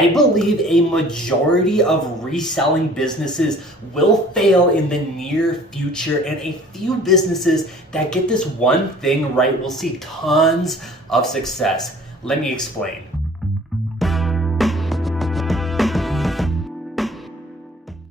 I believe a majority of reselling businesses will fail in the near future, and a few businesses that get this one thing right will see tons of success. Let me explain.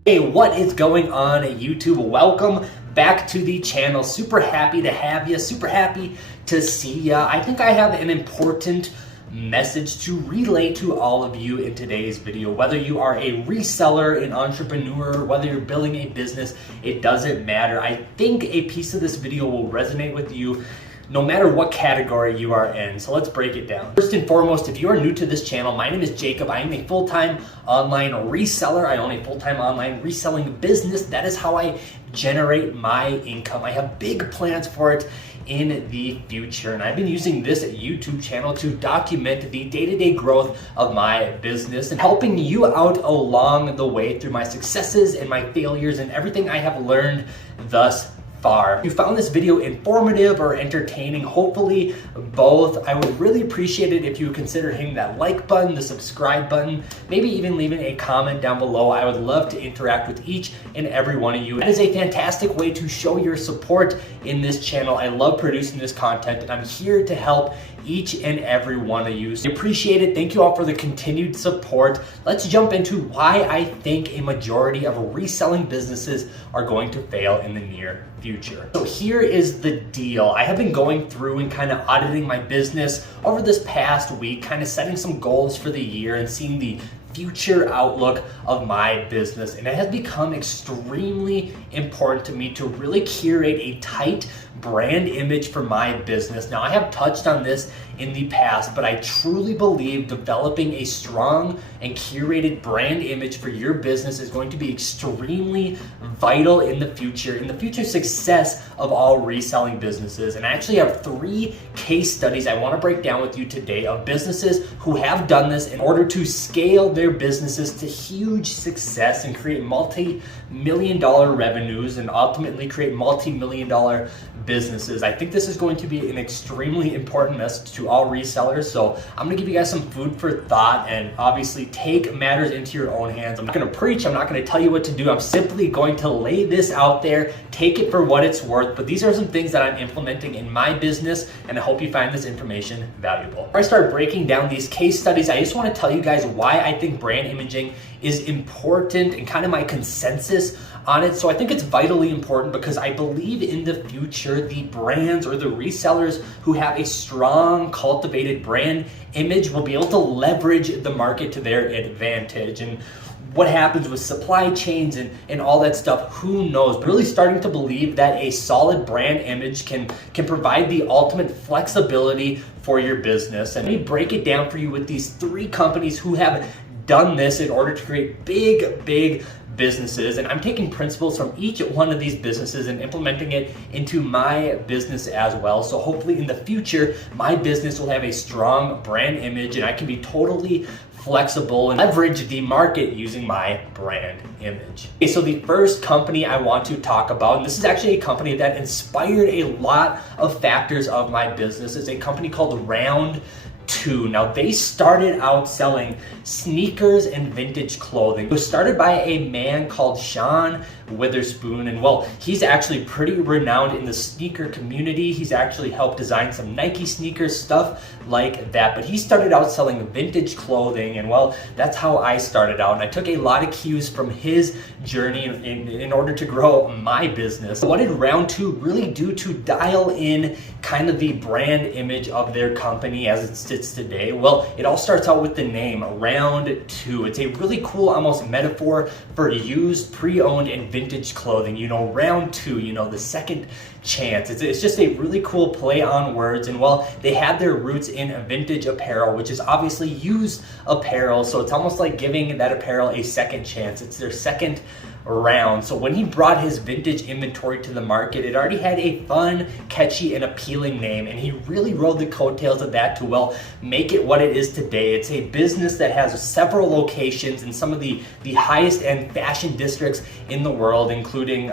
Hey, what is going on YouTube? Welcome back to the channel. Super happy to have you, super happy to see ya. I think I have an important message to relay to all of you in today's video. Whether you are a reseller, an entrepreneur, whether you're building a business, it doesn't matter. I think a piece of this video will resonate with you no matter what category you are in. So let's break it down. First and foremost, if you are new to this channel, my name is Jacob. I am a full-time online reseller. I own a full-time online reselling business. That is how I generate my income. I have big plans for it in the future, and I've been using this YouTube channel to document the day-to-day growth of my business and helping you out along the way through my successes and my failures and everything I have learned thus far. If you found this video informative or entertaining, hopefully both, I would really appreciate it if you would consider hitting that like button, the subscribe button, maybe even leaving a comment down below. I would love to interact with each and every one of you. That is a fantastic way to show your support in this channel. I love producing this content, and I'm here to help each and every one of you. So I appreciate it. Thank you all for the continued support. Let's jump into why I think a majority of reselling businesses are going to fail in the near future. So here is the deal. I have been going through and kind of auditing my business over this past week, kind of setting some goals for the year and seeing the future outlook of my business. And it has become extremely important to me to really curate a tight brand image for my business. Now, I have touched on this in the past, but I truly believe developing a strong and curated brand image for your business is going to be extremely vital in the future success of all reselling businesses. And I actually have 3 case studies I want to break down with you today of businesses who have done this in order to scale their businesses to huge success and create multi-million-dollar revenues and ultimately create multi-million-dollar businesses. I think this is going to be an extremely important message to all resellers. So I'm going to give you guys some food for thought and obviously take matters into your own hands. I'm not going to preach. I'm not going to tell you what to do. I'm simply going to lay this out there, take it for what it's worth. But these are some things that I'm implementing in my business, and I hope you find this information valuable. Before I start breaking down these case studies, I just want to tell you guys why I think brand imaging is important and kind of my consensus on it. So I think it's vitally important because I believe in the future, the brands or the resellers who have a strong cultivated brand image will be able to leverage the market to their advantage. And what happens with supply chains and all that stuff, who knows? But really starting to believe that a solid brand image can provide the ultimate flexibility for your business. And let me break it down for you with these 3 companies who have done this in order to create big businesses. And I'm taking principles from each one of these businesses and implementing it into my business as well. So hopefully in the future, my business will have a strong brand image and I can be totally flexible and leverage the market using my brand image. Okay, so the first company I want to talk about, and this is actually a company that inspired a lot of factors of my business, is a company called Round 2. Now, they started out selling sneakers and vintage clothing. It was started by a man called Sean Witherspoon, and well, he's actually pretty renowned in the sneaker community. He's actually helped design some Nike sneakers, stuff like that. But he started out selling vintage clothing, and well, that's how I started out. And I took a lot of cues from his journey in order to grow my business. What did Round 2 really do to dial in kind of the brand image of their company as it sits today? Well, it all starts out with the name Round 2. It's a really cool almost metaphor for used, pre-owned, and vintage clothing. You know, Round 2, you know, the second chance. It's just a really cool play on words. And well, they had their roots in vintage apparel, which is obviously used apparel. So it's almost like giving that apparel a second chance. It's their second round. So when he brought his vintage inventory to the market, it already had a fun, catchy, and appealing name, and he really rode the coattails of that to, well, make it what it is today. It's a business that has several locations in some of the highest end fashion districts in the world, including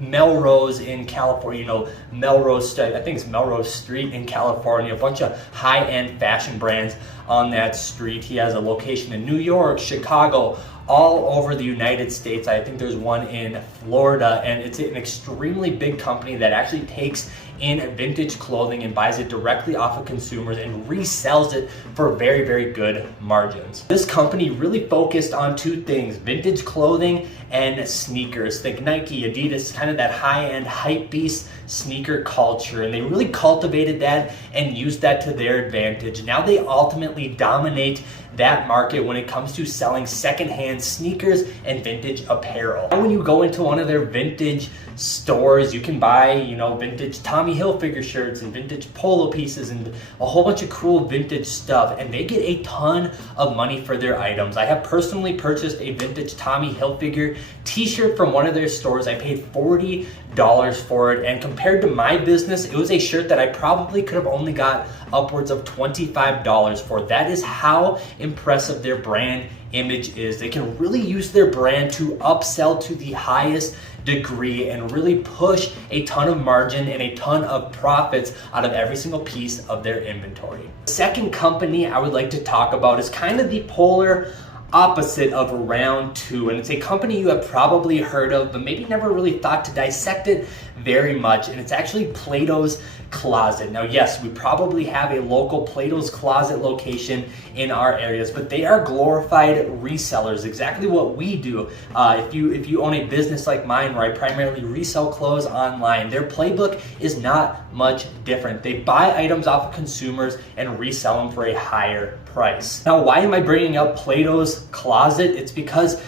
Melrose in California, you know, Melrose, I think it's Melrose Street in California, a bunch of high-end fashion brands on that street. He has a location in New York, Chicago, all over the United States. I think there's one in Florida, and it's an extremely big company that actually takes in vintage clothing and buys it directly off of consumers and resells it for very, very good margins. This company really focused on two things: vintage clothing and sneakers. Think Nike, Adidas, kind of that high-end hypebeast sneaker culture, and they really cultivated that and used that to their advantage. Now they ultimately dominate that market when it comes to selling secondhand sneakers and vintage apparel. And when you go into one of their vintage stores, you can buy, vintage Tommy Hilfiger shirts and vintage polo pieces and a whole bunch of cool vintage stuff, and they get a ton of money for their items. I have personally purchased a vintage Tommy Hilfiger t-shirt from one of their stores. I paid $40 for it, and compared to my business, it was a shirt that I probably could have only got upwards of $25 for. That is how impressive their brand image is. They can really use their brand to upsell to the highest degree and really push a ton of margin and a ton of profits out of every single piece of their inventory. The second company I would like to talk about is kind of the polar opposite of round two, and it's a company you have probably heard of but maybe never really thought to dissect it very much, and it's actually Plato's Closet. Now, yes, we probably have a local Plato's Closet location in our areas, but they are glorified resellers, exactly what we do. If you own a business like mine where I primarily resell clothes online, their playbook is not much different. They buy items off of consumers and resell them for a higher price. Now, why am I bringing up Plato's Closet? It's because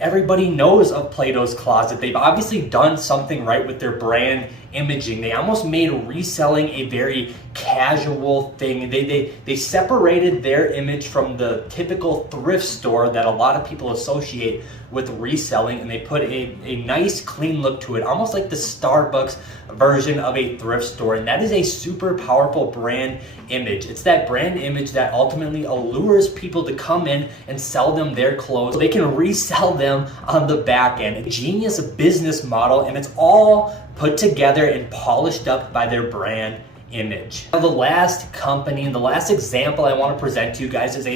everybody knows of Plato's Closet. They've obviously done something right with their brand imaging. They almost made reselling a very casual thing. They separated their image from the typical thrift store that a lot of people associate with reselling, and they put a nice clean look to it, almost like the Starbucks version of a thrift store. And that is a super powerful brand image. It's that brand image that ultimately allures people to come in and sell them their clothes so they can resell them on the back end. A genius business model, and it's all put together and polished up by their brand image. Now, the last company and the last example I want to present to you guys is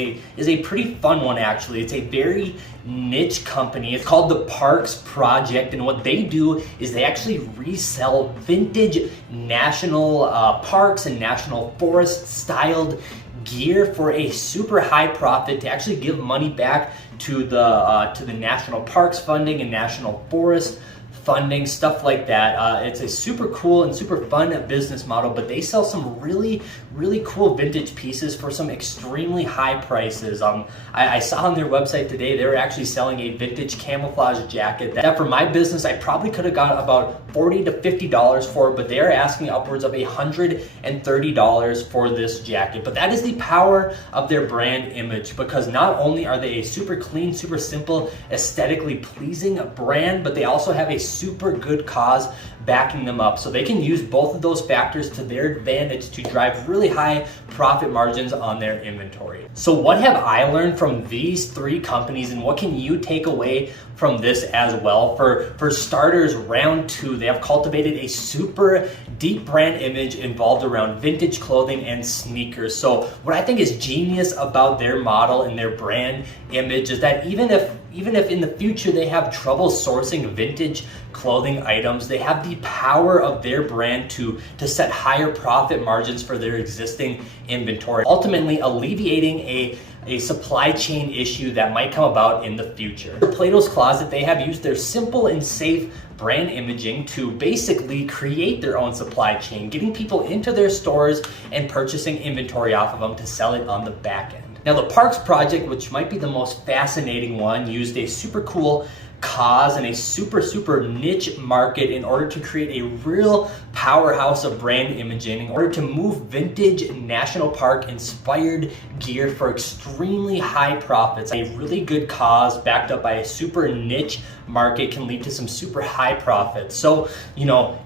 a pretty fun one, actually. It's a very niche company. It's called the Parks Project, and what they do is they actually resell vintage national parks and national forest styled gear for a super high profit to actually give money back to the national parks funding and national forest funding, stuff like that. It's a super cool and super fun business model, but they sell some really, really cool vintage pieces for some extremely high prices. I saw on their website today, they were actually selling a vintage camouflage jacket that for my business, I probably could have got about $40 to $50 for, but they are asking upwards of $130 for this jacket. But that is the power of their brand image, because not only are they a super clean, super simple, aesthetically pleasing brand, but they also have a super good cause backing them up. So they can use both of those factors to their advantage to drive really high profit margins on their inventory. So what have I learned from these three companies, and what can you take away from this as well? For starters, round two, they have cultivated a super deep brand image involved around vintage clothing and sneakers. So what I think is genius about their model and their brand image is that even if in the future they have trouble sourcing vintage clothing items, they have the power of their brand to set higher profit margins for their existing inventory, ultimately alleviating a supply chain issue that might come about in the future. For Plato's Closet, they have used their simple and safe brand imaging to basically create their own supply chain, getting people into their stores and purchasing inventory off of them to sell it on the back end. Now, the Parks Project, which might be the most fascinating one, used a super cool cause and a super niche market in order to create a real powerhouse of brand imaging in order to move vintage national park inspired gear for extremely high profits. A really good cause backed up by a super niche market can lead to some super high profits. So,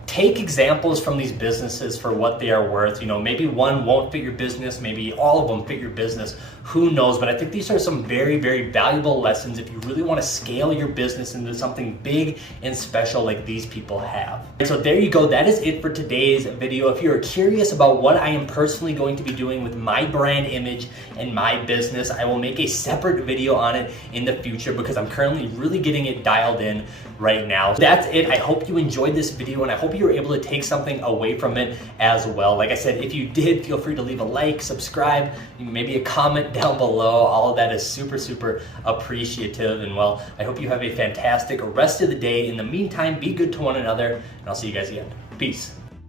take examples from these businesses for what they are worth. Maybe one won't fit your business, maybe all of them fit your business, who knows? But I think these are some very, very valuable lessons if you really want to scale your business business into something big and special like these people have. And so there you go. That is it for today's video. If you're curious about what I am personally going to be doing with my brand image and my business, I will make a separate video on it in the future because I'm currently really getting it dialed in right now. That's it. I hope you enjoyed this video and I hope you were able to take something away from it as well. Like I said, if you did, feel free to leave a like, subscribe, maybe a comment down below. All of that is super, super appreciative. And well, I hope you have a fantastic rest of the day. In the meantime, be good to one another, and I'll see you guys again. Peace.